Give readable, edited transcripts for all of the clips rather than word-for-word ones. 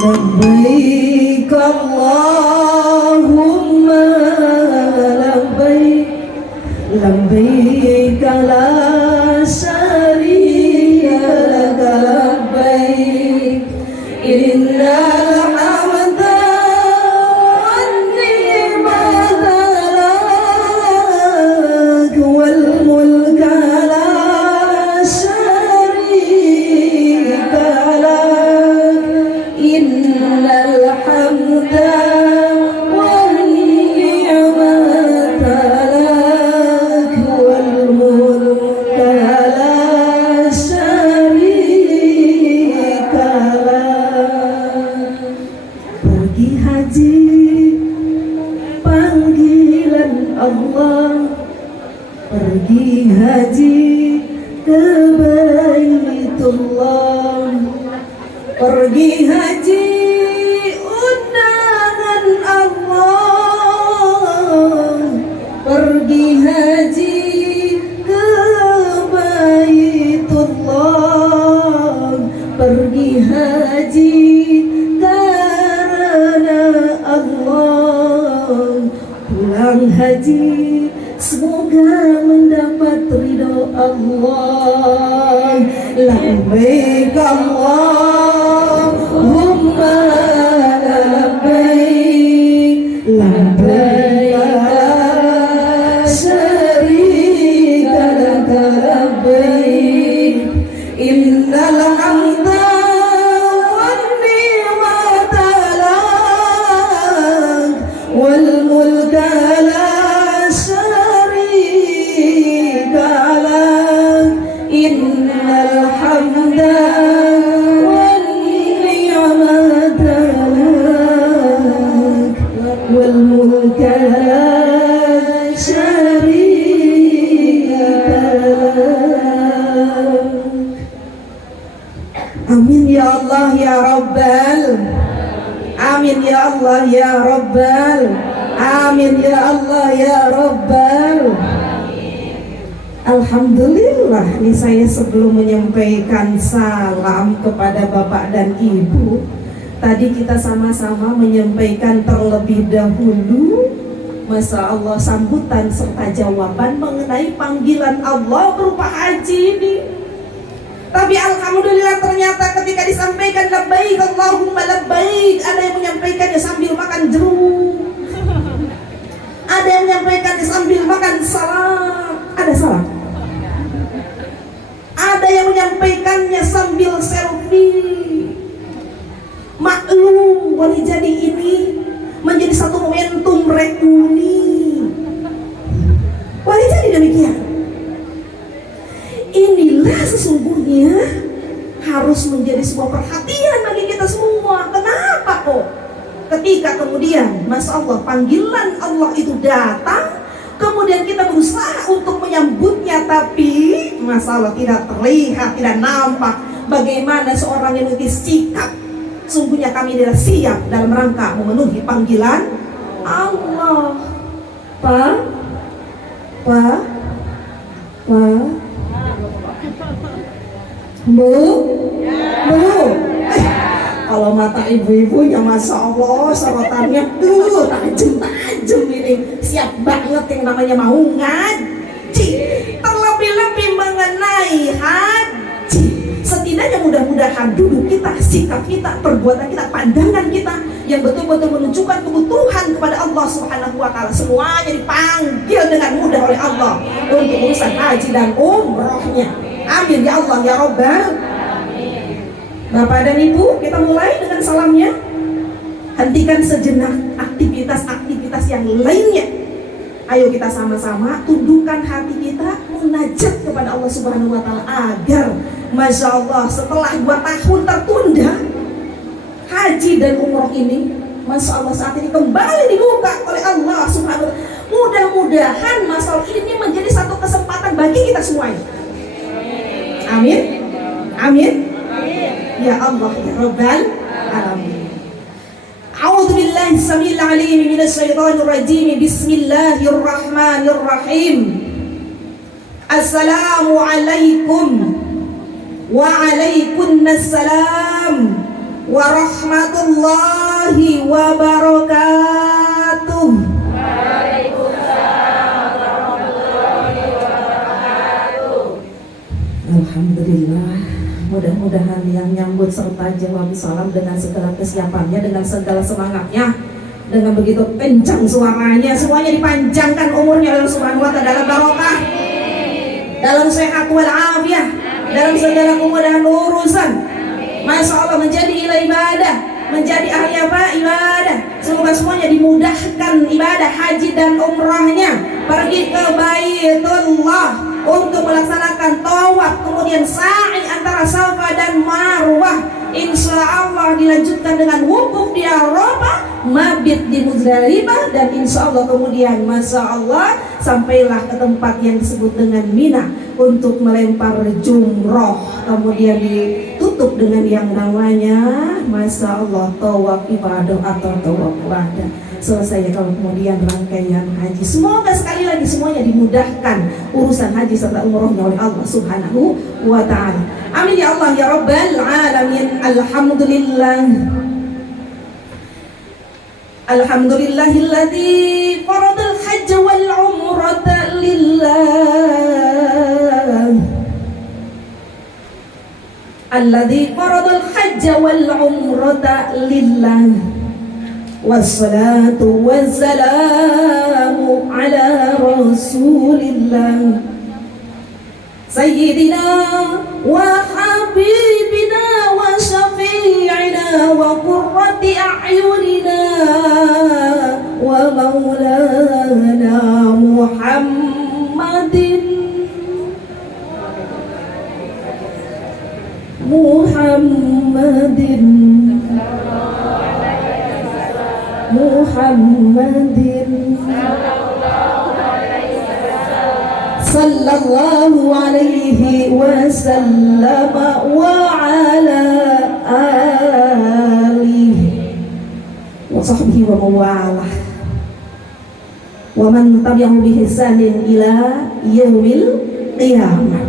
لبيك اللهم لبيك لبيك لا شريك لك لبيك إن الحمد والنعمة لك والملك لا شريك لك إن الحمد والنعمة لك والملك لا شريك لك. Pergi haji panggilan Allah, pergi haji ke Baitullah, pergi haji undangan Allah, pergi haji ke Baitullah, pergi haji karena Allah, pulang haji semoga mendapat ridho Allah. Labbaik Allahumma labbaik labbaik la syarika laka labbaik innal hamda wan ni'mata lak wal mulka la syarika lak innal hamda wan ni'mata lak wal mulka la syarika lak. Amin ya Allah ya Rabbal. Amin ya Allah ya Rabbal. Amin ya Allah ya Rabbal. Alhamdulillah, nih saya sebelum menyampaikan salam kepada Bapak dan Ibu, tadi kita sama-sama menyampaikan terlebih dahulu, Masya Allah, sambutan serta jawaban mengenai panggilan Allah berupa haji ini. Tapi alhamdulillah ternyata ketika disampaikan labbaik Allahumma labbaik, ada yang menyampaikannya sambil makan jeruk, ada yang menyampaikannya sambil makan salad, ada salad, ada yang menyampaikannya sambil selfie. Maklum, boleh jadi ini menjadi satu momentum reuni, boleh jadi demikian. Inilah sesungguhnya harus menjadi sebuah perhatian bagi kita semua. Kenapa kok ketika kemudian Masya Allah panggilan Allah itu datang, kemudian kita berusaha untuk menyambutnya, tapi Masya Allah tidak terlihat, tidak nampak bagaimana seorang yang memiliki sikap sungguhnya kami tidak siap dalam rangka memenuhi panggilan Allah. Pak Bu, kalau mata ibu-ibunya Masya Allah sorotannya tuh tajam ini, siap banget yang namanya mau ngaji. Terlebih-lebih mengenai haji, setidaknya mudah-mudahan duduk kita, sikap kita, perbuatan kita, pandangan kita yang betul-betul menunjukkan kebutuhan kepada Allah Subhanahu wa Ta'ala, semuanya dipanggil dengan mudah oleh Allah untuk urusan haji dan umrohnya. Amin ya Allah ya Rabbal. Bapak dan Ibu, kita mulai dengan salamnya. Hentikan sejenak aktivitas-aktivitas yang lainnya. Ayo kita sama-sama tundukkan hati kita, munajat kepada Allah Subhanahu wa Ta'ala agar Masya Allah setelah 2 tahun tertunda, haji dan umroh ini Masya Allah saat ini kembali dibuka oleh Allah Subhanahu wa Ta'ala. Mudah-mudahan Masya Allah ini menjadi satu kesempatan bagi kita semuanya. Amin. Amin. Ya Allah ya Rabbal Alamin. A'udzu billahi samil alim minasy syaithanir rajim. Bismillahirrahmanirrahim. Assalamualaikum wa alaikumussalam warahmatullahi wabarakatuh. Alhamdulillah, mudah-mudahan yang nyambut serta jawab salam dengan segala kesiapannya, dengan segala semangatnya, dengan begitu kencang suaranya, semuanya dipanjangkan umurnya oleh Subhanahu wa Ta'ala, dalam barokah, dalam sehat walafiat, dalam segala kemudahan urusan. Masya Allah, menjadi ibadah, menjadi ahli apa? Ibadah. Semoga semuanya dimudahkan ibadah haji dan umrahnya, pergi ke Baitullah untuk melaksanakan tawaf, kemudian sa'i antara Safa dan Marwah. Insya Allah dilanjutkan dengan wukuf di Arafah, mabit di Muzdalifah, dan insya Allah kemudian Masya Allah sampailah ke tempat yang disebut dengan Mina untuk melempar jumroh, kemudian ditutup dengan yang namanya Masya Allah tawaf ibadah atau tawaf wada. Selesai kalau kemudian rangkaian haji. Semoga sekali lagi semuanya dimudahkan urusan haji serta umrohnya oleh Allah Subhanahu wa Ta'ala. Amin ya Allah ya Rabbal Alamin. Alhamdulillah. Alhamdulillahilladzi faradal hajja wal umrata lillah. Alladzi faradal hajja wal umrata lillah. Wassalatu wassalamu ala rasulillah Sayyidina wa habibina wa syafi'ina wa qurrati a'yunina wa maulana Muhammadin sallallahu alaihi wasallam wa ala alihi wa sahbihi wa mawalah wa man tabi'ahu bi ihsanin ila yaumil qiyamah.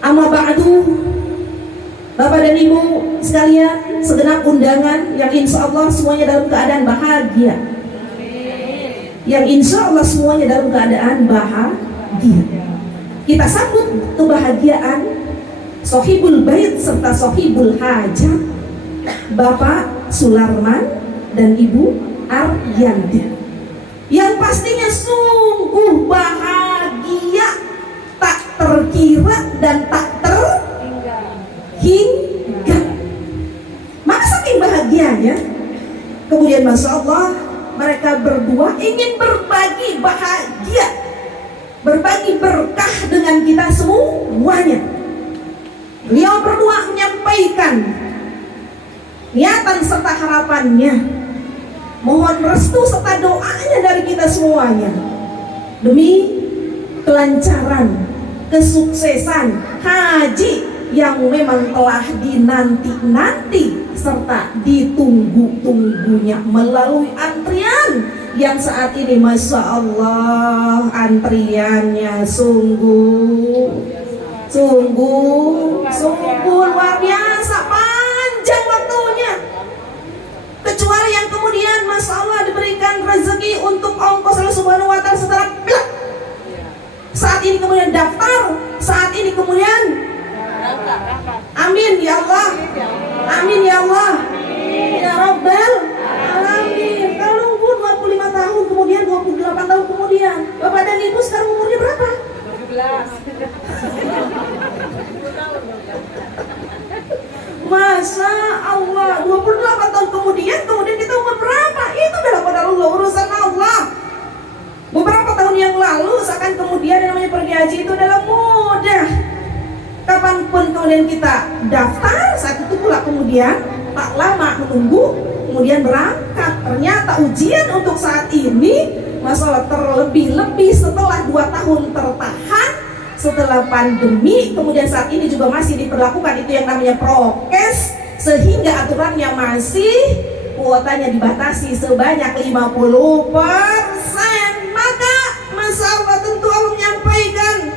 Amma ba'du, Bapak dan Ibu sekalian, segenap undangan yang insya Allah semuanya dalam keadaan bahagia, yang insya Allah semuanya dalam keadaan bahagia. Kita sambut kebahagiaan Sohibul Bait serta Sohibul Hajat, Bapak Sularman dan Ibu Aryanti, yang pastinya sungguh bahagia, tak terkira dan tak terhingga. Maka saking bahagianya, kemudian Masya Allah mereka berdua ingin berbagi bahagia, berbagi berkah dengan kita semuanya. Beliau berdua menyampaikan niatan serta harapannya, mohon restu serta doanya dari kita semuanya demi kelancaran, kesuksesan haji yang memang telah dinanti-nanti serta ditunggu-tunggunya melalui antrian yang saat ini Masya Allah antriannya sungguh luar biasa panjang waktunya. Kecuali yang kemudian Masya Allah diberikan rezeki untuk ongkos oleh Subhanahu wa Ta'ala setelah blak. Saat ini kemudian daftar, saat ini kemudian amin ya Allah, amin ya Allah, ya Rabbal Alamin. Kalau umur 25 tahun kemudian 28 tahun kemudian, Bapak dan Ibu sekarang umurnya berapa? 17. Masya Allah, 28 tahun kemudian kita umur berapa? Itu dalam Allah, urusan Allah. Beberapa tahun yang lalu seakan kemudian yang namanya pergi haji itu adalah mudah. Kapanpun kemudian kita daftar, saat itu pula kemudian tak lama menunggu, kemudian berangkat. Ternyata ujian untuk saat ini masalah terlebih-lebih setelah 2 tahun tertahan, setelah pandemi, kemudian saat ini juga masih diperlakukan itu yang namanya prokes, sehingga aturannya masih kuotanya dibatasi sebanyak 50%. Maka Masya Allah tentu Allah menyampaikan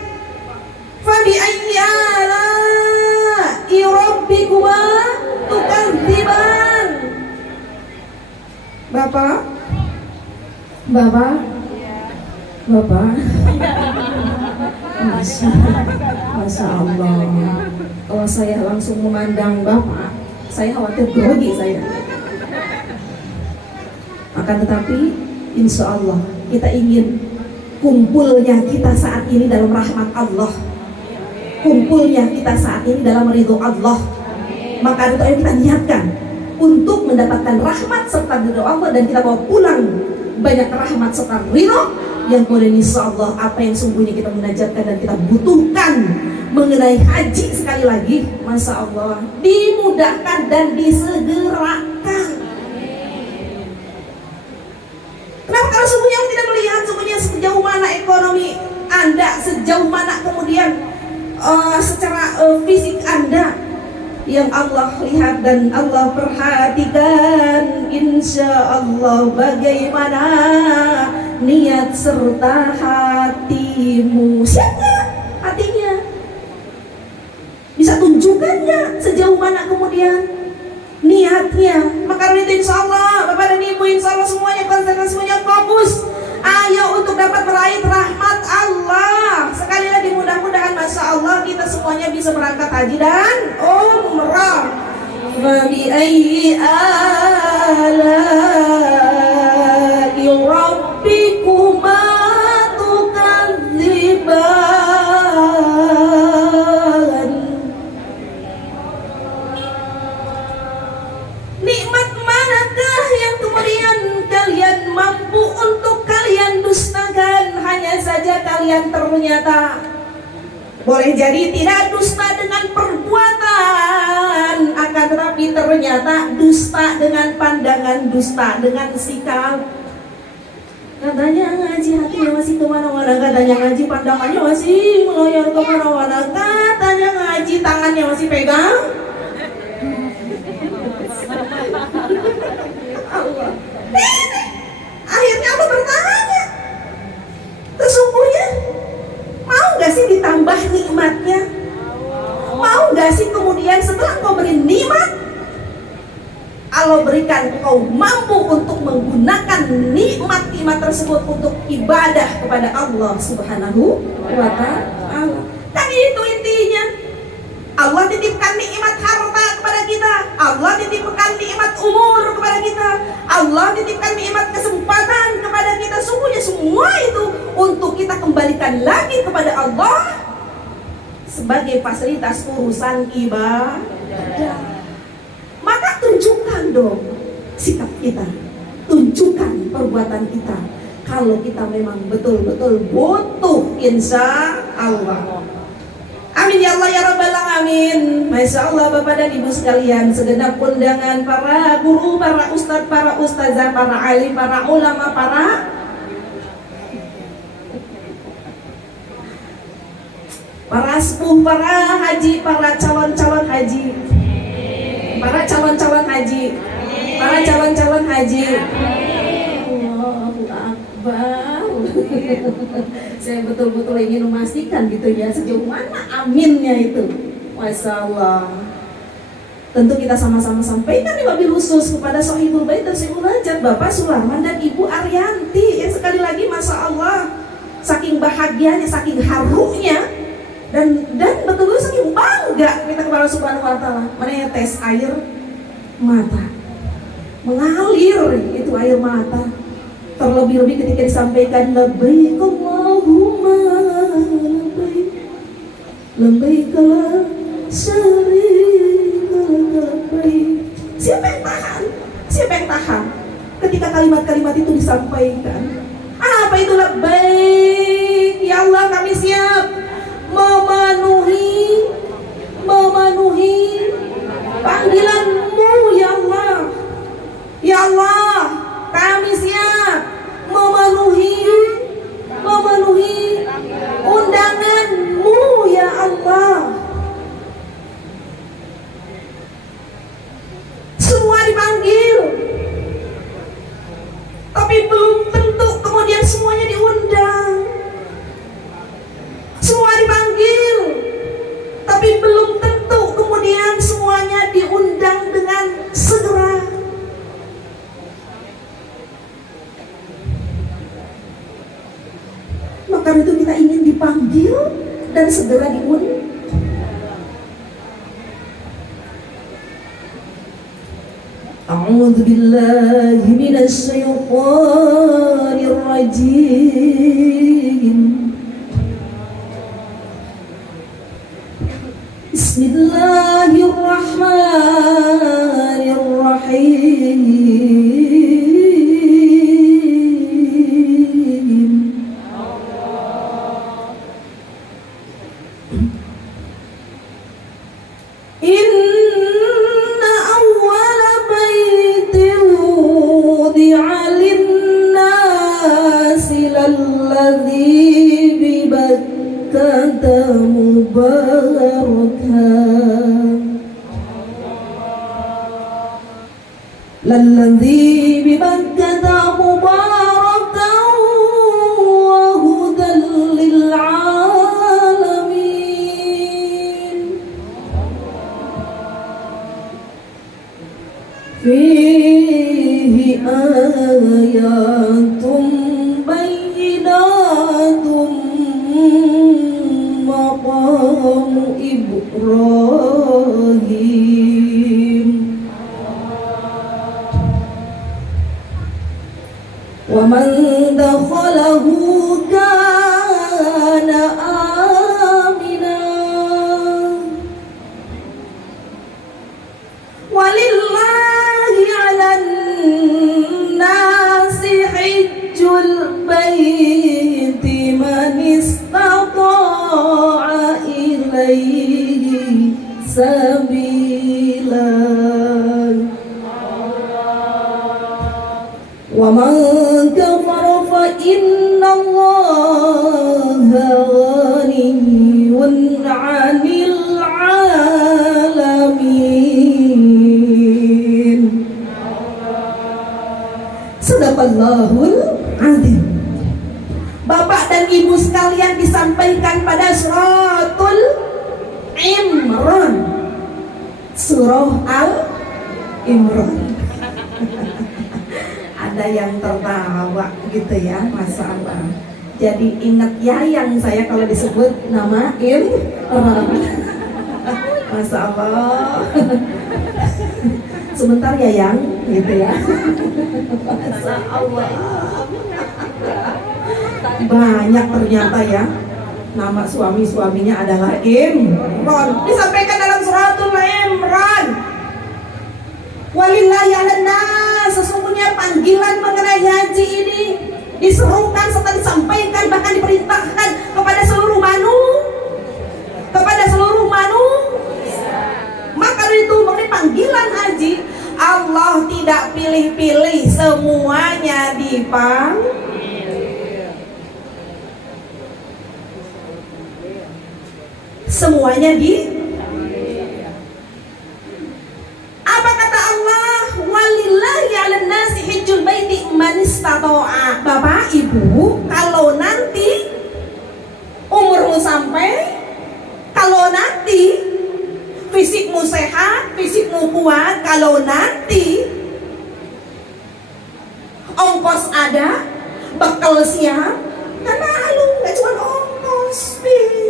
fabi ayyi ala'i rabbikum Bapak, Bapak, Masya Allah. Kalau saya langsung memandang Bapak, saya khawatir grogi saya. Akan tetapi, insya Allah kita ingin kumpulnya kita saat ini dalam rahmat Allah, kumpulnya kita saat ini dalam ridho Allah. Maka itu ayo kita niatkan untuk mendapatkan rahmat serta ridho Allah, dan kita bawa pulang banyak rahmat serta ridho yang kemudian insya Allah apa yang sungguhnya kita munajatkan dan kita butuhkan mengenai haji sekali lagi, Masya Allah, dimudahkan dan disegerakan. Kenapa? Kalau sungguhnya tidak melihat sungguhnya sejauh mana ekonomi Anda, sejauh mana kemudian secara fisik Anda, yang Allah lihat dan Allah perhatikan, insya Allah bagaimana niat serta hatimu. Siapa hatinya? Bisa tunjukkannya sejauh mana kemudian niatnya. Maka itu insya Allah Bapak dan Ibu, insya Allah semuanya konsentrasi, semuanya fokus. Ayo untuk dapat meraih rahmat Allah. Sekali lagi mudah-mudahan Masya Allah kita semuanya bisa berangkat haji dan umrah. Fabi ayyi ala'i rabbikuma tukadziban. Nikmat manakah yang kemudian kalian mampu untuk kalian dustakan? Hanya saja kalian ternyata boleh jadi tidak dusta dengan perbuatan, akan tetapi ternyata dusta dengan pandangan, dusta dengan sikap. Katanya ngaji hatinya masih kemana-mana, katanya ngaji pandangannya masih meloyor kemana-mana, katanya ngaji tangannya masih pegang Allah. Akhirnya Allah bertanya, sesungguhnya mau gak sih ditambah nikmatnya? Mau gak sih kemudian setelah kau beri nikmat, Allah berikan kau mampu untuk menggunakan nikmat-nikmat tersebut untuk ibadah kepada Allah Subhanahu wa ta'ala. Kan itu intinya. Allah titipkan nikmat harta kepada kita, Allah titipkan nikmat umur kepada kita, Allah titipkan nikmat kesempatan kepada kita. Sungguhnya semua itu untuk kita kembalikan lagi kepada Allah sebagai fasilitas urusan ibadah. Maka tunjukkan dong sikap kita, tunjukkan perbuatan kita. Kalau kita memang betul-betul butuh, insya Allah. Amin ya Allah ya Rabbal Alamin. Masya Allah Bapak dan Ibu sekalian, segenap undangan para guru, para ustadz, para ustazah, para alim, para ulama, para sepuh, para haji, para calon-calon haji, para calon-calon haji, para calon-calon haji. Allahu Akbar. Saya betul-betul ingin memastikan gitu ya, sejauh mana aminnya itu. Masya Allah. Tentu kita sama-sama sampaikan nih wabil khusus kepada Sohibul Bait dan Syekh Munajat Bapak Sulaiman dan Ibu Arianti, yang sekali lagi Masya Allah, saking bahagianya, saking harunya, dan betul-betul saking bangga kita kepada Subhanahu wa ta'ala. Menetes air mata, mengalir itu air mata. Terlebih-lebih ketika disampaikan labbaik Allahumma labbaik, labbaik la syarika labbaik. Siapa yang tahan? Siapa yang tahan ketika kalimat-kalimat itu disampaikan? Apa itu labbaik? Ya Allah, kami siap memenuhi panggilan-Mu ya Allah. Ya Allah, kami siap memenuhi undangan-Mu ya Allah. Semua dipanggil, tapi belum tentu dan segera diundi. A'udzu billahi minasy syaithanir rajim. Bismillahirrahmanirrahim. Inna awwala baitin wudi'a lin-nasi lalladzi bi Bakkata mubarakan lalladzi bi Bakkata mubarakan wa hudan lil alamin. Fihi ayatum bayyinatum maqamu Ibrahim wa man dakhalahu kana amina walillahi 'alan nasi hajjul baiti man istata'a ilaihi sabila wa man kafara fa innallaha ghaniyyun 'anil 'alamin. Sadaqallahul azim. Bapak dan Ibu sekalian, disampaikan pada suratul Imran, surah Al-Imran. Ada yang tertawa gitu ya, Masya Allah. Jadi ingat Yayang saya kalau disebut nama Imran. Masya Allah. Sebentar Yayang gitu ya. Masya Allah. Banyak ternyata ya nama suami-suaminya adalah Imran. Disampaikan dalam suratul Imran. Walillahi 'alan nas, sesungguhnya panggilan mengenai haji ini diserukan serta disampaikan, bahkan diperintahkan kepada seluruh manusia. Maka itu mengenai panggilan haji, Allah tidak pilih-pilih, semuanya dipanggil. Semuanya apa kata Allah? Walillahi 'alan nasi hajjul baiti man istata'a. Bapak Ibu, kalau nanti umurmu sampai, kalau nanti fisikmu sehat, fisikmu kuat, kalau nanti ongkos ada, bekal siap, karena nggak cuma ongkos,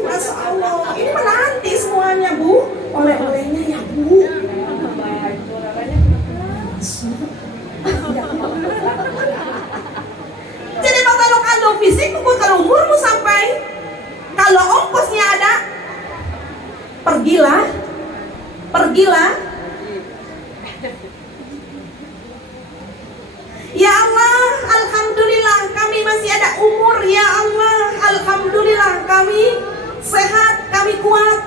Masya Allah. Ini menanti semuanya Bu, oleh-olehnya ya Bu. Jadi kalau fisikmu, kalau umurmu sampai, kalau ongkosnya ada, pergilah. Ya Allah, alhamdulillah kami masih ada umur. Ya Allah, alhamdulillah kami sehat, kami kuat.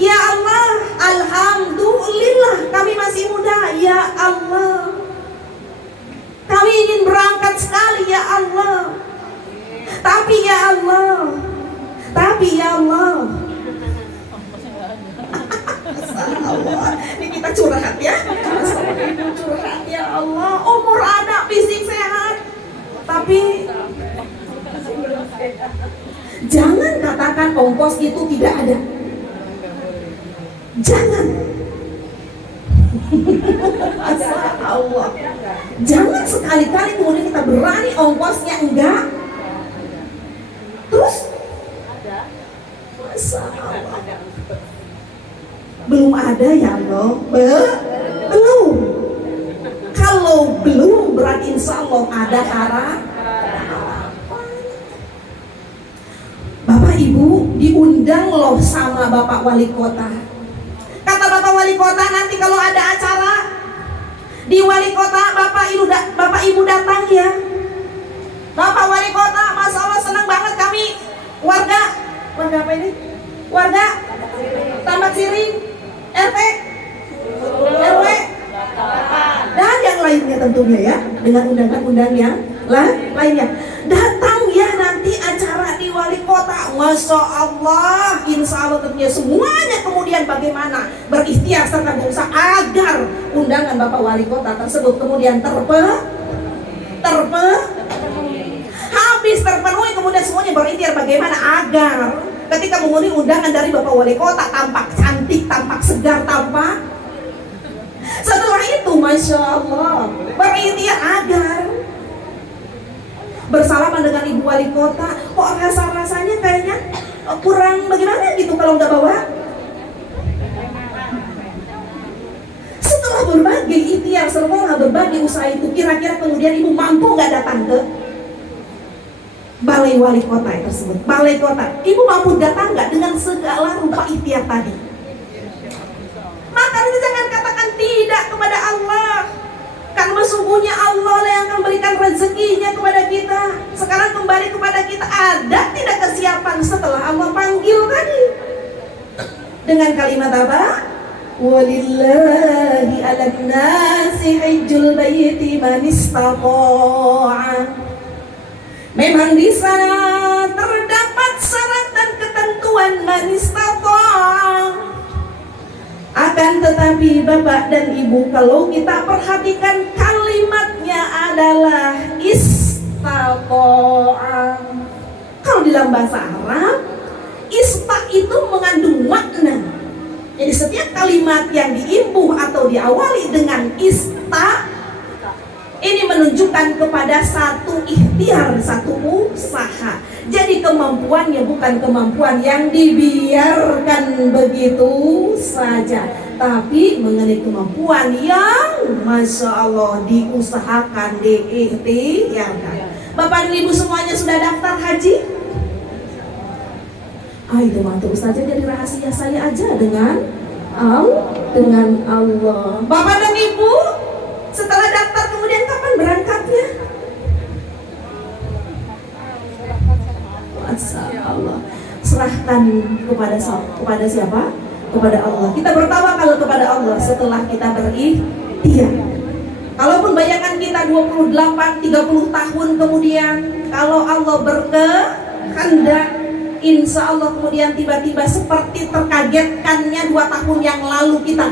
Ya Allah, alhamdulillah kami masih muda. Ya Allah, kami ingin berangkat sekali ya Allah. Tapi ya Allah, Allah, ini kita curhat ya. Curhat ya Allah. Umur ada, fisik sehat, tapi jangan katakan ongkos itu tidak ada. Jangan. Allah. Jangan sekali-kali kemudian kita berani ongkosnya enggak. Terus Masya Allah. Belum ada ya Allah? Belum. Kalau belum berarti insya Allah ada harapan. Bapak Ibu diundang loh sama Bapak Wali Kota. Kata Bapak Wali Kota, nanti kalau ada acara di Wali Kota, Bapak Ibu datang ya. Bapak Wali Kota, Masya Allah senang banget kami warga apa ini? Warga Tambak Siring, RT, RW, dan yang lainnya tentunya ya, dengan undangan-undangan yang lainnya. Datang ya nanti acara di Wali Kota. Masya Allah, insya Allah tentunya semuanya kemudian bagaimana berikhtiar serta berusaha agar undangan Bapak Wali Kota tersebut kemudian habis terpenuhi, kemudian semuanya berikhtiar bagaimana agar ketika memenuhi undangan dari Bapak Wali Kota tampak cantik, tampak segar, tampak. Setelah itu Masya Allah berikhtiar agar bersalaman dengan Ibu Wali Kota. Kok rasanya kayaknya kurang bagaimana gitu kalau nggak bawa. Setelah berbagai ikhtiar, setelah berbagai usaha itu, kira-kira kemudian Ibu mampu nggak datang ke Balai Wali Kota tersebut? Balai Kota, Ibu mampu datang nggak dengan segala rupa ikhtiar tadi? Maka jangan katakan tidak kepada Allah, karena sungguhnya Allah yang akan berikan rezekinya kepada kita. Sekarang kembali kepada kita, ada tidak kesiapan setelah Allah panggil tadi dengan kalimat apa? Walillahi 'alan nasi hajjul baiti man istata'a. Memang di sana terdapat syarat dan ketentuan man istata'a. Akan tetapi Bapak dan Ibu, kalau kita perhatikan kalimatnya adalah istata'a. Kalau dalam bahasa Arab, ista itu mengandung makna. Jadi setiap kalimat yang diimbuh atau diawali dengan ista, ini menunjukkan kepada satu ikhtiar, satu usaha. Jadi kemampuannya bukan kemampuan yang dibiarkan begitu saja, tapi mengenai kemampuan yang Masya Allah diusahakan, diikhtiarkan. Bapak dan Ibu semuanya sudah daftar haji? Itu mantu Ustazah, jadi rahasia saya aja dengan Allah. Bapak dan Ibu setelah daftar kemudian kapan berangkatnya? Masya Allah. Serahkan kepada siapa? Kepada Allah. Kita bertawakal kepada Allah setelah kita berikhtiar. Kalaupun bayangan kita 28, 30 tahun kemudian, kalau Allah berkehendak, insya Allah kemudian tiba-tiba seperti terkagetkannya 2 tahun yang lalu kita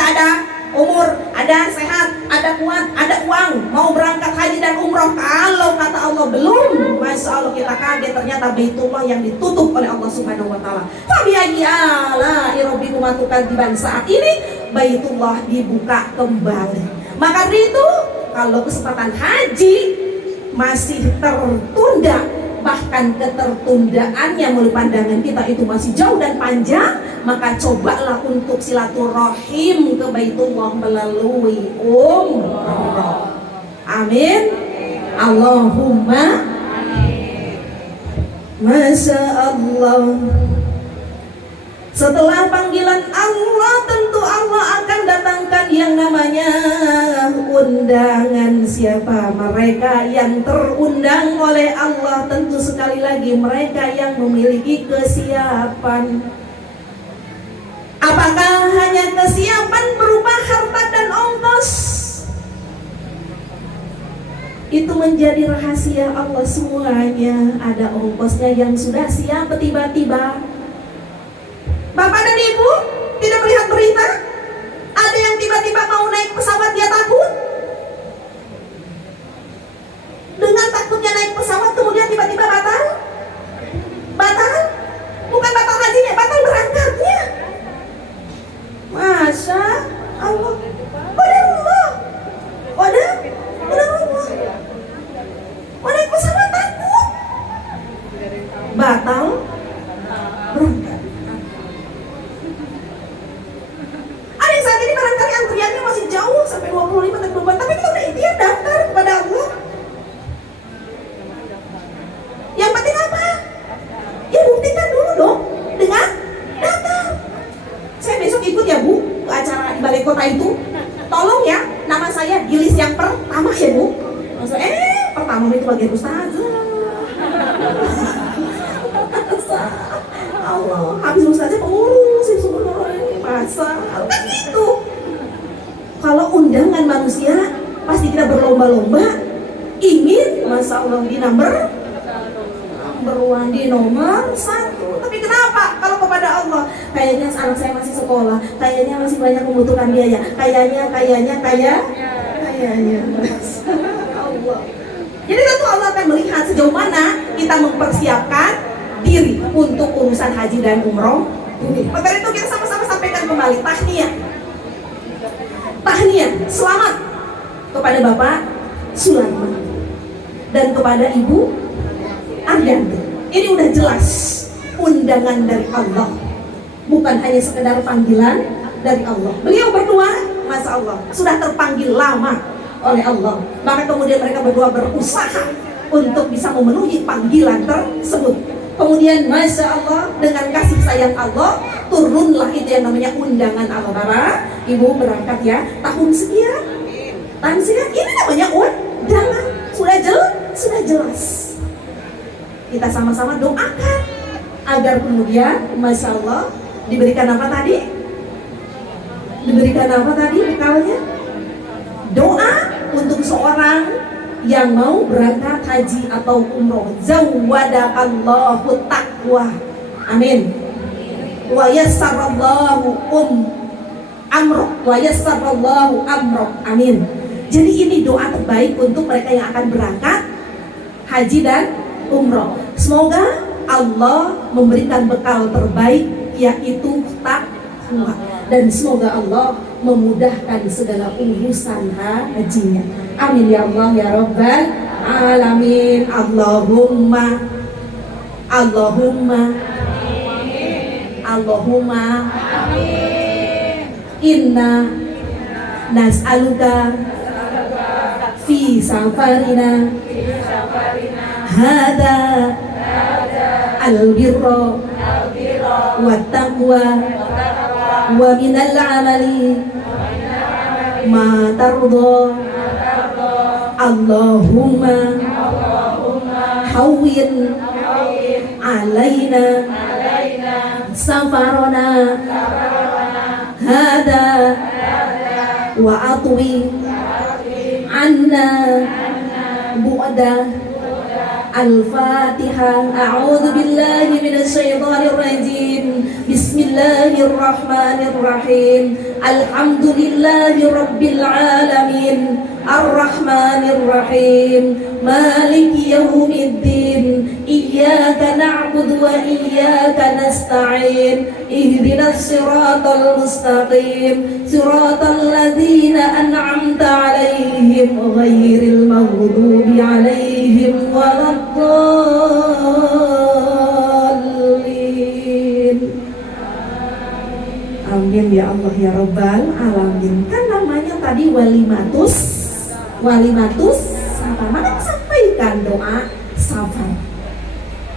ada umur, ada sehat, ada kuat, ada uang, mau berangkat haji dan umroh. Kalau kata Allah belum, Masya Allah kita kaget, ternyata Baitullah yang ditutup oleh Allah Subhanahu wa Ta'ala. Fabi'ayyi ala'i rabbikuma tukadziban. Saat ini Baitullah dibuka kembali. Maka dari itu, kalau kesempatan haji masih tertunda, bahkan ketertundaannya menurut pandangan kita itu masih jauh dan panjang, maka cobalah untuk silaturahim ke Baitullah melalui umrah. Amin. Allahumma amin. Masya Allah. Setelah panggilan Allah, tentu Allah akan datangkan yang namanya undangan. Siapa? Mereka yang terundang oleh Allah. Tentu sekali lagi mereka yang memiliki kesiapan. Apakah hanya kesiapan berupa harta dan ongkos? Itu menjadi rahasia Allah semuanya. Ada ongkosnya yang sudah siap tiba-tiba. Bapak dan Ibu tidak melihat berita? Ada yang tiba-tiba mau naik pesawat dia takut. Dengan takutnya naik pesawat kemudian tiba-tiba batal. Bukan batal hajinya, batal berangkatnya. Masya Allah. Qadarullah. Mau naik pesawat takut. Batal habis ustaznya pengurus masa kan gitu. Kalau undangan manusia pasti kita berlomba-lomba ingin Masya Allah di nomor di nomor 1. Tapi kenapa? Kalau kepada Allah, kayaknya anak saya masih sekolah, kayaknya masih banyak membutuhkan biaya, kayaknya Allah. Jadi tentu Allah akan melihat sejauh mana kita mempersiapkan diri untuk urusan haji dan umroh. Maka itu kita sama-sama sampaikan kembali tahniah selamat kepada Bapak Sulaiman dan kepada Ibu Aryanti. Ini udah jelas undangan dari Allah, bukan hanya sekedar panggilan dari Allah. Beliau berdua, Masya Allah, sudah terpanggil lama oleh Allah. Maka kemudian mereka berdua berusaha untuk bisa memenuhi panggilan tersebut. Kemudian Masya Allah, dengan kasih sayang Allah, turunlah itu yang namanya undangan Allah. Bapak, Ibu berangkat ya, tahun sekian, ini namanya undangan. Sudah jelas. Kita sama-sama doakan agar kemudian Masya Allah diberikan apa tadi? Bekalnya? Doa untuk seorang yang mau berangkat haji atau umroh. Zawwadakallahu taqwa. Amin. Wa yassarallahu amrok. Amin. Jadi ini doa terbaik untuk mereka yang akan berangkat haji dan umroh. Semoga Allah memberikan bekal terbaik, yaitu takwa, dan semoga Allah memudahkan segala urusan hajinya. Amin ya Allah ya Rabbal alamin. Allahumma inna nas'aluka fi safarina hada al-birra wa taqwa wa minal amali ma tarda. Allahumma hawwin alaina safarana hada wa atwi anna bu'da. Al-Fatihah. A'udzu billahi minasy syaithanir rajim. Bismillahirrahmanirrahim. Alhamdulillahi rabbil alamin. Ar-Rahmanir Rahim. Maliki yaumiddin. Iyyaka na'budu wa iyyaka nasta'in. Ihdinas siratal mustaqim. Siratal ladzina an'amta 'alaihim ghairil maghdubi 'alaihim waladdallin. Amin ya Allah ya Rabbal alamin. Kan namanya tadi walimatus safar. Maka sampaikan doa safar.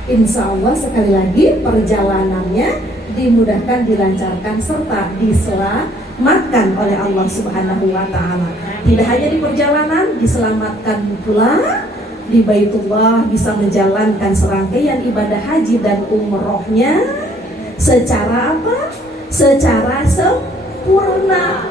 Insya Allah sekali lagi perjalanannya dimudahkan, dilancarkan, serta diselamatkan oleh Allah Subhanahu wa Ta'ala. Tidak hanya di perjalanan, diselamatkan pula di Baitullah, bisa menjalankan serangkaian ibadah haji dan umrohnya secara apa? Secara sempurna,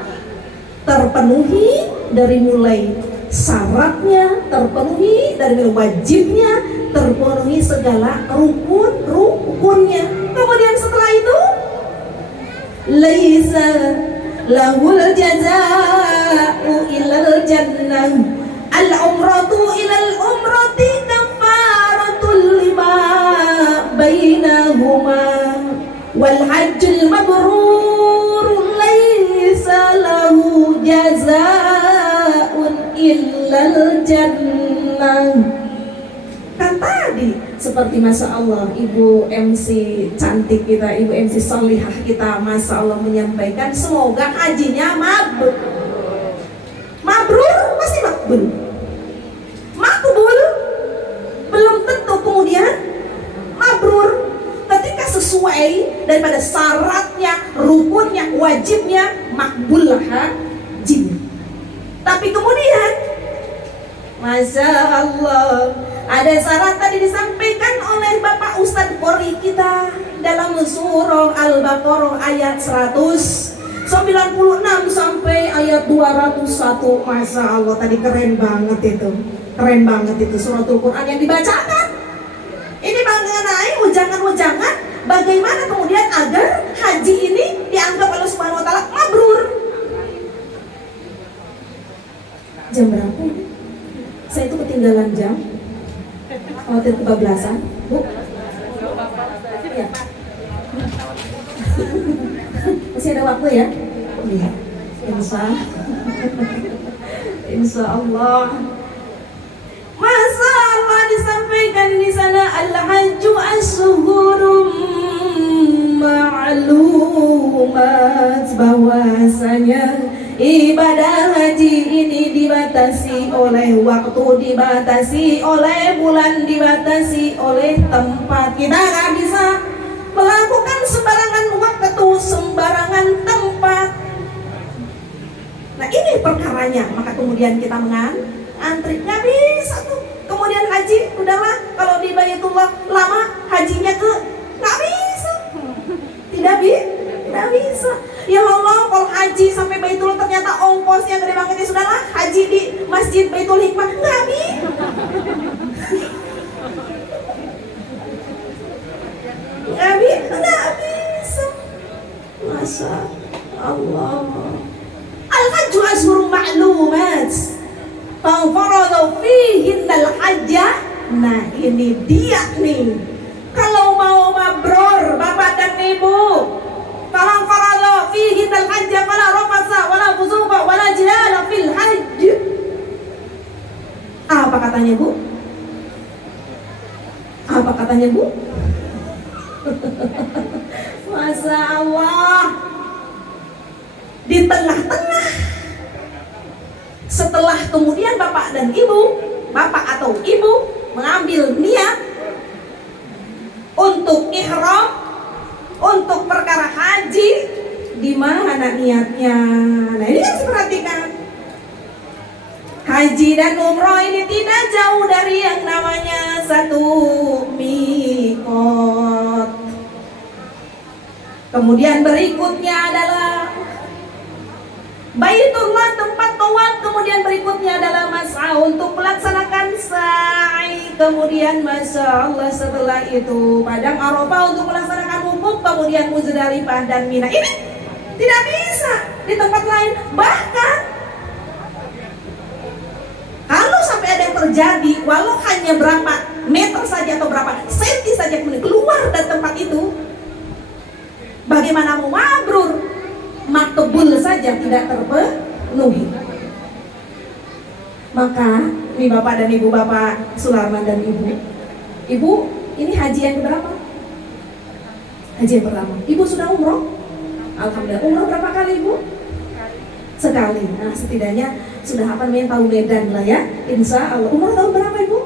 terpenuhi dari mulai syaratnya, terpenuhi dari wajibnya, terpenuhi segala rukunnya. Kemudian setelah itu laisa lahul jazaa'u ilal jannah, al umratu ilal umrati kafaratul lima bainahuma wal hajjul mabrur laisa lahu jazaa'un illal jannah. Kan tadi seperti Masya Allah Ibu MC cantik kita, Ibu MC solihah kita, Masya Allah menyampaikan semoga hajinya mabrur. Pasti makbul belum tentu kemudian mabrur. Ketika sesuai daripada syaratnya, rukunnya, wajibnya, makbul lah hajinya. Tapi kemudian Masya Allah Ada syarat tadi disampaikan oleh Bapak Ustadz Qori kita dalam surah Al-Baqarah ayat 196 sampai ayat 201. Masya Allah, tadi keren banget itu. Keren banget itu suratul Quran yang dibacakan. Ini mengenai ujangan-ujangan bagaimana kemudian agar haji ini dianggap Allah Subhanahu wa taala mabrur. Jam berapa ini? Saya itu ketinggalan jam. Khawatir kebablasan, Bu. Ya. Masih ada waktu ya? Iya. Insya Allah. Masalah disampaikan di sana al-hajju ashhurum ma'lumat, bahwasanya ibadah haji ini dibatasi oleh waktu, dibatasi oleh bulan, dibatasi oleh tempat. Kita nggak bisa melakukan sembarangan waktu, sembarangan tempat. Nah ini perkaranya, maka kemudian kita antri, nggak bisa tuh. Kemudian haji, udahlah kalau di Baitullah lama hajinya nggak bisa, tidak bisa. Ya Allah, kalau haji sampai Baitullah ternyata ongkosnya gede banget, ya sudahlah haji di Masjid Baitul Hikmah, nggak bisa. Nggak bisa. Masya Allah. Al-hajju ashhurun ma'lumat, fafarada fihinnal hajja. Nah ini dia nih, kalau mau mabrur Bapak dan Ibu, faman farada fihinnal hajja fala rafasa wala fusuqa wala jidala fil hajj. Apa katanya Bu? Apa katanya Bu? Masya Allah. Di tengah-tengah, setelah kemudian Bapak dan Ibu, Bapak atau Ibu mengambil niat untuk ihram, untuk perkara haji, di mana niatnya? Nah ini harus diperhatikan. Haji dan umroh ini tidak jauh dari yang namanya satu miqat. Kemudian berikutnya adalah Baitullah, tempat tawaf. Kemudian berikutnya adalah mas'a untuk melaksanakan sa'i. Kemudian Masya Allah setelah itu Padang Arafah untuk melaksanakan wukuf. Kemudian Muzdalifah dan Mina. Ini tidak bisa di tempat lain. Bahkan kalau sampai ada yang terjadi, walau hanya berapa meter saja atau berapa senti saja kemudian keluar dari tempat itu, bagaimana mau mabrur? Makbul saja tidak terpenuhi. Maka ini Bapak dan Ibu, Bapak Sularman dan Ibu, ini haji yang berapa? Haji yang pertama. Ibu sudah umroh? Alhamdulillah. Umroh berapa kali Ibu? Sekali. Nah setidaknya sudah tahu medan lah ya. Insya Allah. Umroh tahun berapa Ibu?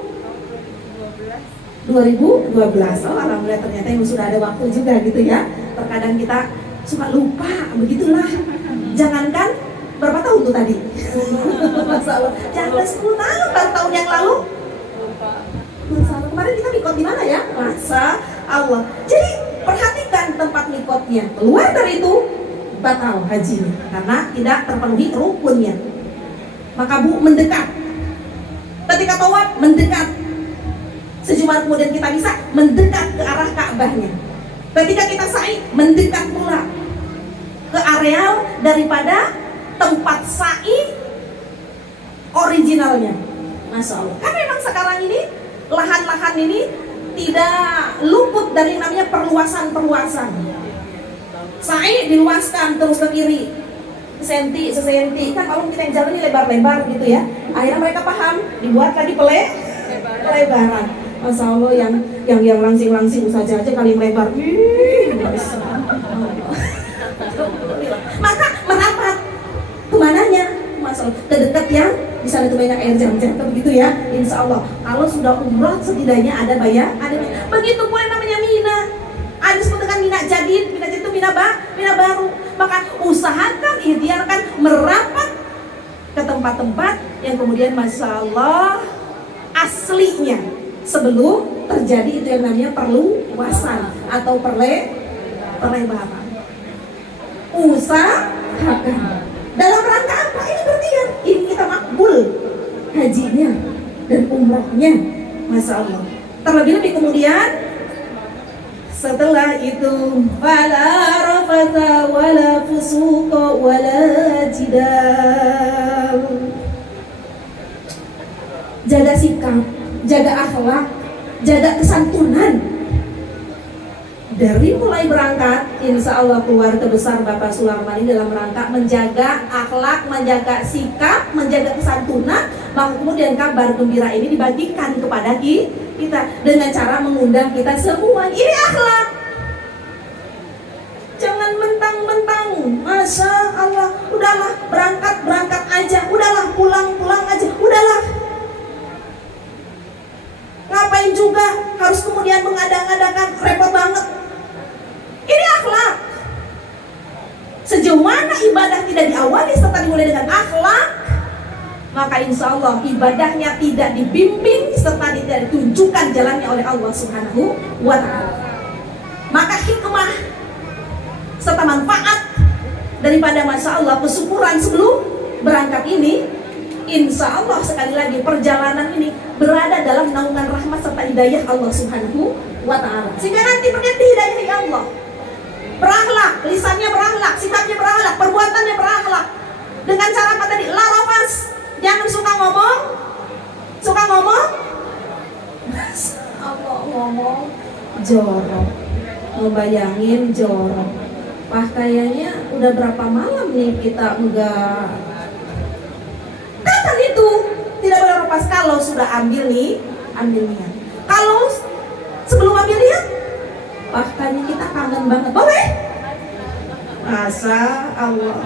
2012. Oh alhamdulillah, ternyata Ibu sudah ada waktu juga gitu ya. Terkadang kita suka lupa, begitulah. Jangankan berapa tahun tuh tadi? Masalah. Jangan 10 tahun, baru tahun yang lalu. Masalah. Kemarin kita mikot di mana ya? Masa Allah. Jadi perhatikan tempat mikotnya. Keluar dari itu batal hajinya karena tidak terpenuhi rukunnya. Maka Bu mendekat. Ketika tawaf mendekat. Sejumlah kemudian kita bisa mendekat ke arah Ka'bahnya. Ketika kita sa'i mendekat pula ke areal daripada tempat sa'i originalnya. Masya Allah. Kan memang sekarang ini lahan-lahan ini tidak luput dari namanya perluasan-perluasan. Sa'i diluaskan terus ke kiri, sesenti. Kan kalau kita yang jalan ini lebar-lebar gitu ya. Akhirnya mereka paham, dibuat lagi pelebaran. Masya Allah, yang langsing-langsing saja kali lebar. Maka merapat kemananya? Masya Allah, ke dekat yang di sana itu banyak air jam-jam begitu ya. Insya Allah, kalau sudah umroh setidaknya ada bayar, ada. Begitu pula namanya Mina. Ada disebut dengan Mina Jadid, Mina Jadid itu Mina baru. Maka usahakan, ikhtiarkan merapat ke tempat-tempat yang kemudian Masya Allah aslinya. sebelum terjadi itu yang namanya perluasan atau pelebaran. Usahakan. Dalam rangka apa? Ini berikhtiar. Ini kita makbul hajinya dan umrohnya, masya Allah. Terlebih-lebih kemudian setelah itu fala rafatha wala fusuqa wala jidal. Jaga sikap, jaga akhlak, jaga kesantunan. Dari mulai berangkat, insya Allah keluarga besar Bapak Sulaiman ini dalam rangka menjaga akhlak, menjaga sikap, menjaga kesantunan. Maka kemudian kabar gembira ini dibagikan kepada kita dengan cara mengundang kita semua. Ini akhlak. Jangan mentang-mentang, masya Allah, udahlah berangkat aja, udahlah pulang aja, udahlah. Ngapain juga harus kemudian mengadang-adakan, repot banget. Ini akhlak. Sejauh mana ibadah tidak diawali serta dimulai dengan akhlak, maka insya Allah ibadahnya tidak dibimbing serta tidak ditunjukkan jalannya oleh Allah Subhanahu wa Ta'ala. Maka hikmah serta manfaat daripada masya Allah kesyukuran sebelum berangkat ini, insya Allah sekali lagi perjalanan ini berada dalam naungan rahmat serta hidayah Allah Subhanahu wa Ta'ala. Sehingga nanti mengerti hidayah Allah. Berakhlak, lisannya berakhlak, sifatnya berakhlak, perbuatannya berakhlak. Dengan cara apa tadi? Larafas. Jangan suka ngomong. Allah ngomong jorok. Ngebayangin jorok. Wah kayaknya udah berapa malam nih kita enggak. Kapan itu? Tidak boleh lepas kalau sudah ambil niat. Kalau sebelum ambil niat, bahkan kita kangen banget, boleh? Masya Allah.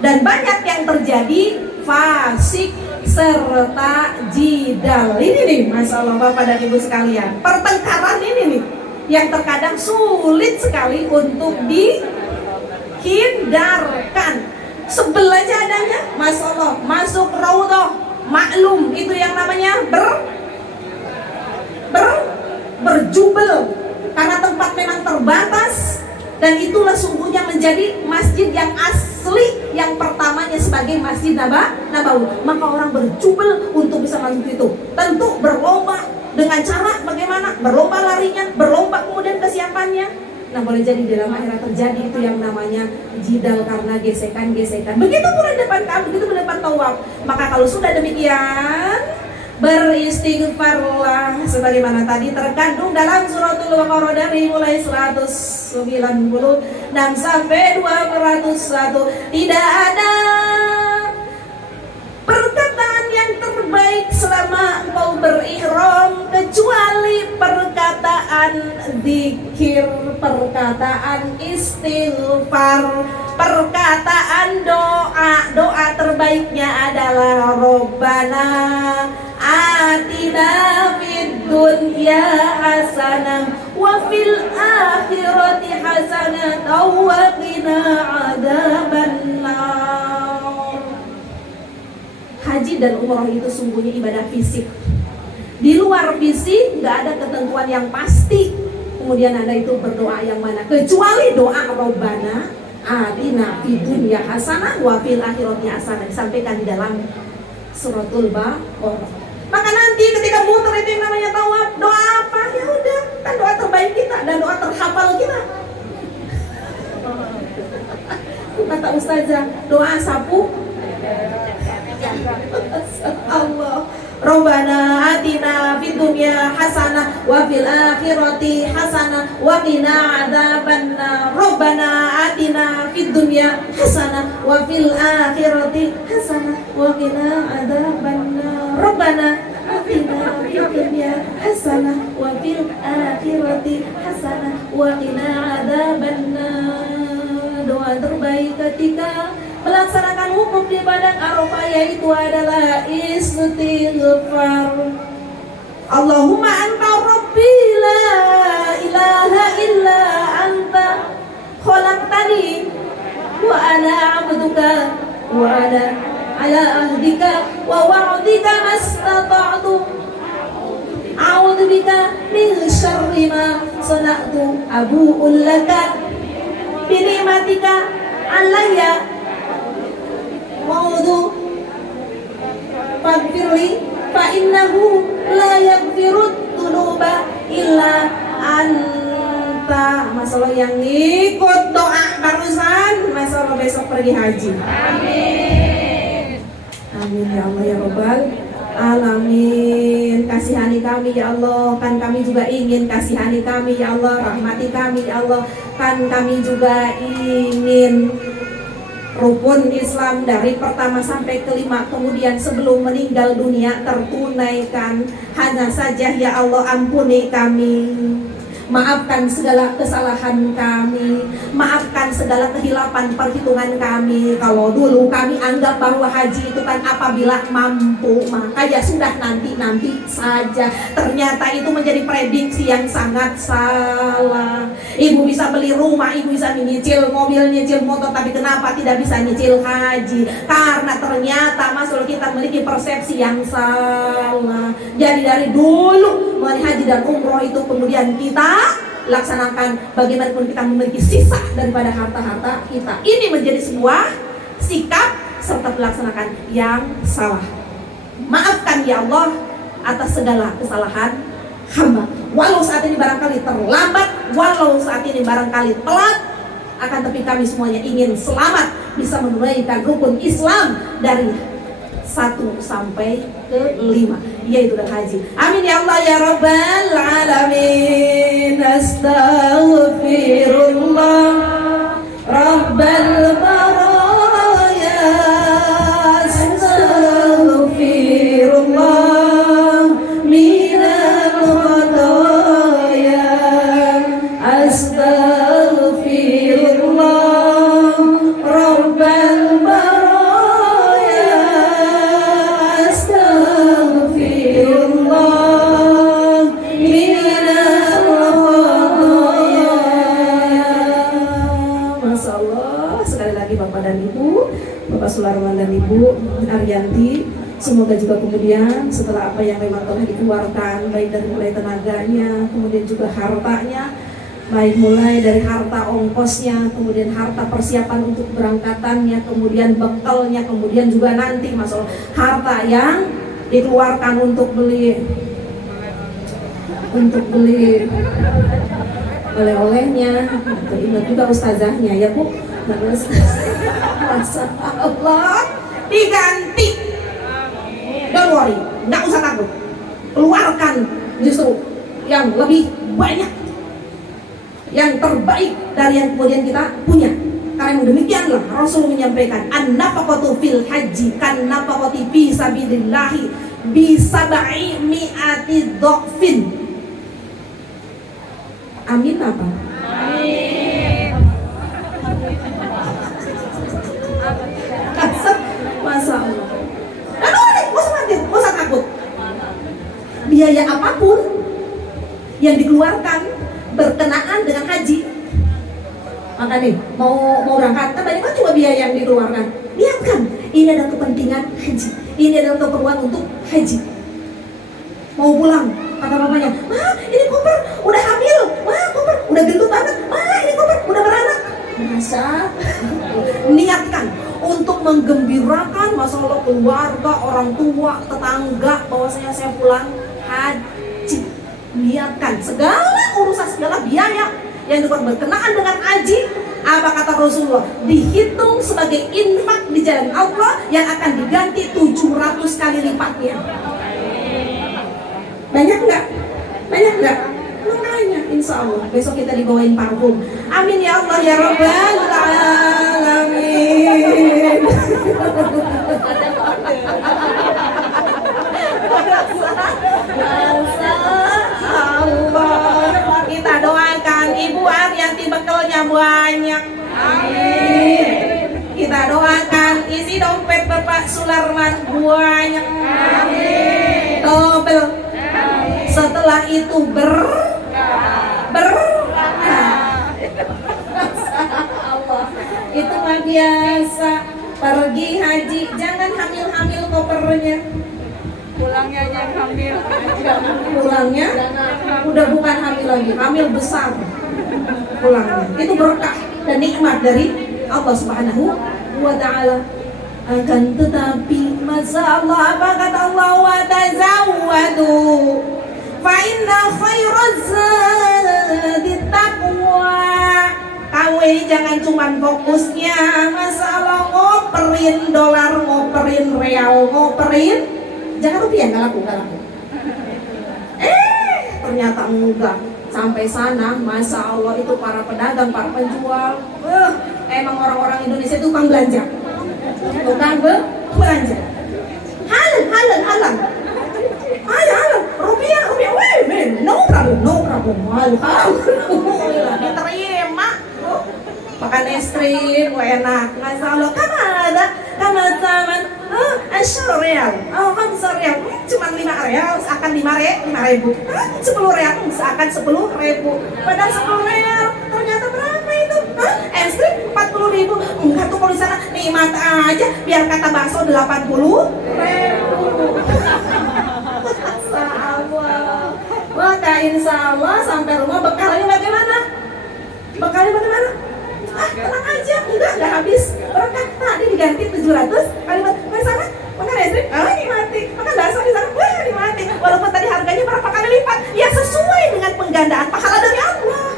Dan banyak yang terjadi fasik serta jidal. Ini nih, masya Allah Bapak dan Ibu sekalian, pertengkaran ini nih yang terkadang sulit sekali untuk dihindarkan. Sebel aja adanya, masya Allah, masuk raudhah maklum itu yang namanya berjubel. Karena tempat memang terbatas dan itulah sungguhnya menjadi masjid yang asli yang pertamanya sebagai masjid Nabawi. Maka orang berjubel untuk bisa masuk itu. Tentu berlomba dengan cara bagaimana? Berlomba larinya, berlomba kemudian kesiapannya. Nah boleh jadi dalam akhirat terjadi itu yang namanya jidal karena gesekan-gesekan. Begitu pula di depan kamu, begitu pula di depan tawaf. Maka kalau sudah demikian, beristighfarlah sebagaimana tadi terkandung dalam suratul Baqarah dari mulai 196 sampai 201. Tidak ada perkataan yang terbaik selama engkau berihram kecuali perkataan zikir, perkataan istighfar, perkataan doa terbaiknya adalah Rabbana atina fid dunya hasanah wa fil akhirati hasanah wa qina adzabannar. Haji dan umroh itu sungguhnya ibadah fisik. Di luar fisik nggak ada ketentuan yang pasti. Kemudian ada itu berdoa yang mana? Kecuali doa Rabbana atina fid dunya hasanah wa fil akhirati hasanah, disampaikan di dalam suratul Baqarah. Maka nanti ketika muter itu yang namanya tawaf, doa apa? Ya udah, kan doa terbaik kita dan doa terhafal kita. Kata ustazah, doa sapu Allah. Rabbana atina fid dunya hasanah wa fil akhirati hasanah wa qina adzabannar. Rabbana atina fid dunya hasanah wa fil akhirati hasanah wa qina adzabannar. Rabbana atina fid dunya hasanah wa fil akhirati hasanah wa qina adzabannar. Doa terbaik ketika melaksanakan wukuf di padang Arafah yaitu adalah istighfar. Allahumma anta rabbi la ilaha illa anta khalaqtani wa ana 'abduka wa ana ala ahdika wa wa'dika mastata'tu a'udzubika min syarri ma sana'tu abu'u laka bi ni'matika alayya ma'udzu faghfirli fa innahu la yaghfirud dzunuba illa anta. Masalah yang ikut doa barusan, masalah besok pergi haji. Amin. Amin ya Allah ya Rabbal alamin. Kasihani kami ya Allah, kan kami juga ingin kasihani kami ya Allah, rahmati kami ya Allah, kan kami juga ingin rukun Islam dari pertama sampai kelima, kemudian sebelum meninggal dunia tertunaikan. Hanya saja ya Allah ampuni kami, maafkan segala kesalahan kami, maafkan segala kehilapan perhitungan kami. Kalau dulu kami anggap bahwa haji itu kan apabila mampu, maka ya sudah nanti saja. Ternyata itu menjadi prediksi yang sangat salah. Ibu bisa beli rumah, ibu bisa nyicil mobil, nyicil motor, tapi kenapa tidak bisa nyicil haji? Karena ternyata masalah kita memiliki persepsi yang salah. Jadi dari dulu mengenai haji dan umroh itu kemudian kita laksanakan bagaimanapun kita memiliki sisa daripada harta-harta kita. Ini menjadi sebuah sikap serta melaksanakan yang salah. Maafkan ya Allah atas segala kesalahan hamba. Walau saat ini barangkali terlambat, walau saat ini barangkali telat, akan tapi kami semuanya ingin selamat bisa menunaikan rukun Islam dari 1 sampai ke 5, yaitu dan haji. Amin ya Allah ya Rabbal alamin. Astaghfirullah Rabbal baraya. Astaghfirullah minal khataya. Astaghfirullah Rabbal baraya. Astaghfirullah minal khataya. Masya Allah. Sekali lagi Bapak dan Ibu, Bapak Sularman dan Ibu Arianti, semoga juga kemudian setelah apa yang memang telah dikeluarkan, baik dari mulai tenaganya, kemudian juga hartanya, baik mulai dari harta ongkosnya, kemudian harta persiapan untuk berangkatannya, kemudian bekalnya, kemudian juga nanti masalah harta yang dikeluarkan untuk beli oleh-olehnya. Ingat juga ustazahnya ya Bu. Masya Allah, diganti. Don't worry, nggak usah takut. Keluarkan justru yang lebih banyak, yang terbaik dari yang kemudian kita punya. Karena demikianlah Rasul menyampaikan, an-nafaqatu fil haji kan nafaqati fi sabilillahi bi sab'i mi'ati dhafin. Amin apa? Amin. Masya Allah. Gak usah takut. Biaya apapun yang dikeluarkan berkenaan dengan haji, maka nih mau berangkat, kan banyak kan cuma biaya yang dikeluarkan. Niatkan, ini adalah kepentingan haji, ini adalah keperluan untuk haji. Mau pulang, kata mamanya, "Ma, ini koper udah hamil, ma, koper udah gendut banget, ma, ini koper udah beranak." Masa niatkan untuk menggembirakan masalah keluarga, orang tua, tetangga, bahwasanya saya pulang haji. Niatkan segala urusan, segala biaya yang berkenaan dengan haji. Apa kata Rasulullah? Dihitung sebagai infak di jalan Allah yang akan diganti 700 kali lipatnya. Banyak nggak? Banyak nggak? Makanya insya Allah besok kita dibawain parfum. Amin ya Allah ya Rabbal alamin. Allah, kita doakan Ibu Arianti bekalnya banyak. Amin. Kita doakan isi dompet Bapak Sularman banyak. Amin. Double. Setelah itu Allah, itu mah biasa. Pergi haji jangan hamil-hamil kopernya. Pulangnya aja yang hamil. Pulangnya udah bukan hamil lagi, hamil besar. Pulangnya itu berkah dan nikmat dari Allah Subhanahu wa Ta'ala. Akan tetapi masalah apa kata Allah, wa tazawwadu fa inna khairaz zadi taqwa. Kawe jangan cuman fokusnya masalah ngoperin dolar, ngoperin real, ngoperin jangan rupiah, nggak laku. Ternyata enggak. Sampai sana, Masya Allah itu para pedagang, para penjual, emang orang-orang Indonesia itu tukang belanja. Tukang belanja. Halal. Rupiah, weh, no problem. Alhamdulillah, diterima. Makan es krim, enak. Masya Allah, kama zaman, Real, kan Real, cuma 5 real, seakan 5.000, 10 real, seakan 10.000, padahal 10 real, ternyata berapa itu? Es krim 40.000, enggak tuh kalau di sana nikmat aja, biar kata bakso 80.000. Maka insya Allah sampai rumah bekalnya bagaimana? Tenang aja, enggak habis. Berkat tadi diganti 700 kalimat. Ke sana makan es krim, nikmati. Makan bakso di sana, nikmati. Walaupun tadi harganya berapa kali lipat, ya sesuai dengan penggandaan pahala dari Allah.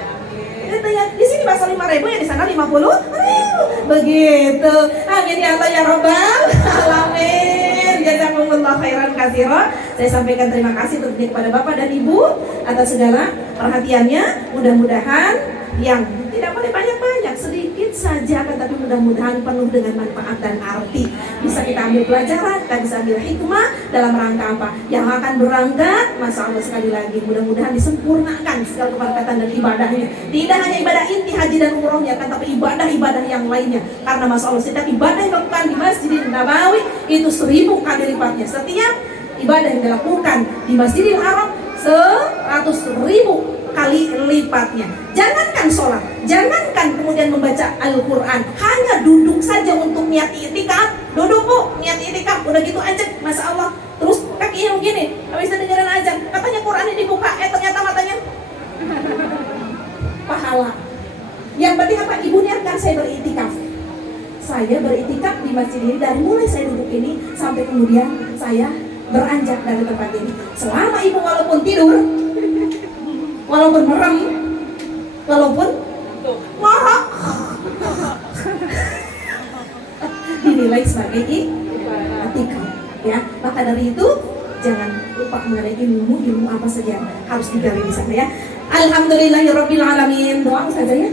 Gitu ya. Di sini bakso 5.000, ya di sana 50.000. Begitu. Amin ya Allah ya Rabbal alamin. Jazakumullah khairan katsiran. Saya sampaikan terima kasih tentunya kepada Bapak dan Ibu atas segala perhatiannya. Mudah-mudahan yang tidak boleh banyak-banyak, sedikit saja, tetapi mudah-mudahan penuh dengan manfaat dan arti. Bisa kita ambil pelajaran, kita bisa ambil hikmah dalam rangka apa? Yang akan berangkat, Masya Allah sekali lagi, mudah-mudahan disempurnakan segala keberkatan dan ibadahnya. Tidak hanya ibadah inti haji dan umrohnya, kan, tapi ibadah-ibadah yang lainnya. Karena Masya Allah, setiap ibadah yang dilakukan di Masjidil Nabawi itu 1000 kali lipatnya. Setiap ibadah yang dilakukan di Masjidil Haram 100.000 kali lipatnya. Jangankan sholat, jangankan kemudian membaca Al-Quran, hanya duduk saja untuk niat itikaf. Duduk bu, niat itikaf, udah gitu aja, Masya Allah. Terus kakinya begini, habis dengerin azan, katanya Qurannya dibuka, ternyata matanya pahala. Yang penting apa? Ibu niatkan saya beritikaf. Saya beritikaf di masjid ini dari mulai saya duduk ini sampai kemudian saya beranjak dari tempat ini. Selama ibu walaupun tidur, walaupun merem, walaupun ngorok, dinilai sebagai itikaf. Ya, maka dari itu jangan lupa mengenai ilmu apa saja harus digali di sana ya. Alhamdulillahirabbil alamin. Doa saja ya.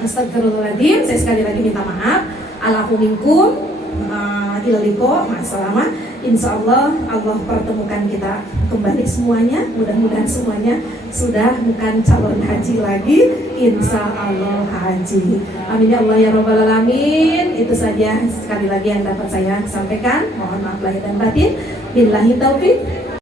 Astagfirullahaladzim. Saya sekali lagi minta maaf. Alafu minkum. Ilaliko, ma'asalama. Insya Allah pertemukan kita kembali semuanya. Mudah-mudahan semuanya sudah bukan calon haji lagi. Insya Allah haji. Amin ya Allah ya Rabbal alamin. Itu saja sekali lagi yang dapat saya sampaikan. Mohon maaf lahir dan batin. Billahi taufiq